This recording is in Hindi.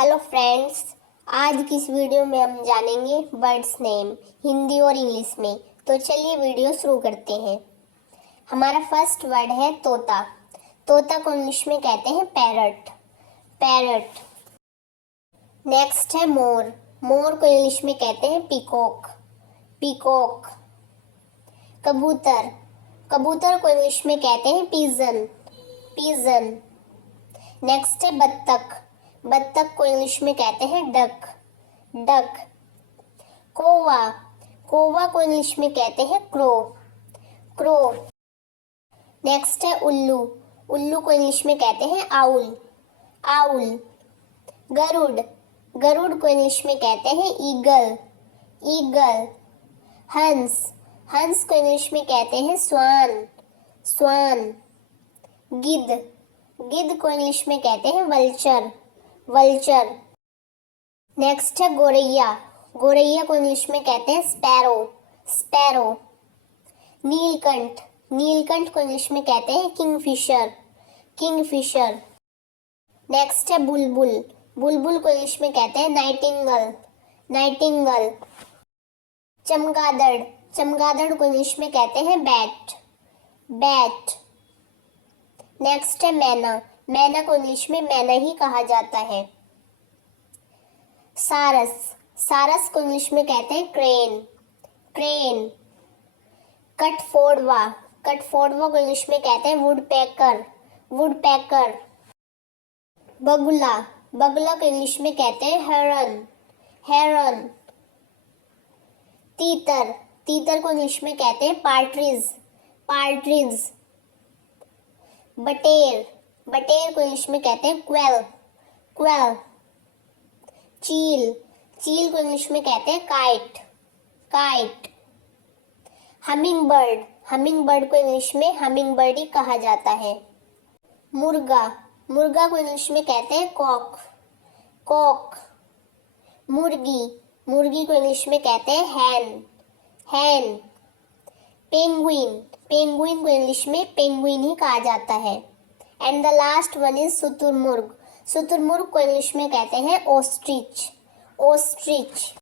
हेलो फ्रेंड्स, आज की इस वीडियो में हम जानेंगे बर्ड्स नेम हिंदी और इंग्लिश में। तो चलिए वीडियो शुरू करते हैं। हमारा फर्स्ट वर्ड है तोता। तोता को इंग्लिश में कहते हैं पैरट। पैरट। नेक्स्ट है मोर। मोर को इंग्लिश में कहते हैं पीकॉक। पीकॉक। कबूतर। कबूतर को इंग्लिश में कहते हैं पीजन। पीजन। नेक्स्ट है बत्तख। बत्तख को इंग्लिश में कहते हैं डक। डक। कौवा। कौवा को इंग्लिश में कहते हैं क्रो। क्रो। नेक्स्ट है उल्लू। उल्लू को इंग्लिश में कहते हैं आउल। आउल। गरुड़। गरुड़ को इंग्लिश में कहते हैं ईगल। ईगल। हंस। हंस को इंग्लिश में कहते हैं स्वान। स्वान। गिद्ध। गिद्ध को इंग्लिश में कहते हैं वल्चर। वल्चर। नेक्स्ट है गोरैया। गोरैया को इंग्लिश में कहते हैं स्पैरो। स्पैरो। नीलकंठ। नीलकंठ को इंग्लिश में कहते हैं किंगफिशर। किंगफिशर। नेक्स्ट है बुलबुल। बुलबुल को इंग्लिश में कहते हैं नाइटिंगल। नाइटिंगल। चमगादड़। चमगादड़ को इंग्लिश में कहते हैं बैट। बैट। नेक्स्ट है मैना। मैना को इंग्लिश में मैना ही कहा जाता है। सारस। सारस को इंग्लिश में कहते हैं क्रेन। क्रेन। कठफोड़वा। कठफोड़वा को इंग्लिश में कहते हैं वुडपेकर। वुडपेकर। बगुला। बगुला को इंग्लिश में कहते हैं हेरन। हेरन। तीतर। तीतर को इंग्लिश में कहते हैं पार्ट्रिज। पार्ट्रिज। बटेर। बटेर को इंग्लिश में कहते हैं क्वेल। क्वेल। चील। चील को इंग्लिश में कहते हैं kite. Kite. Humming bird. Humming bird को इंग्लिश में हमिंग बर्ड ही कहा जाता है। मुर्गा। मुर्गा को इंग्लिश में कहते हैं कॉक। कॉक। मुर्गी। मुर्गी को इंग्लिश में कहते हैं हैन। हैन। पेंगुइन। पेंगुइन को इंग्लिश में पेंगुइन ही कहा जाता है। And the last one is शुतुरमुर्ग। शुतुरमुर्ग को इंग्लिश में कहते हैं ओस्ट्रिच। ओस्ट्रिच।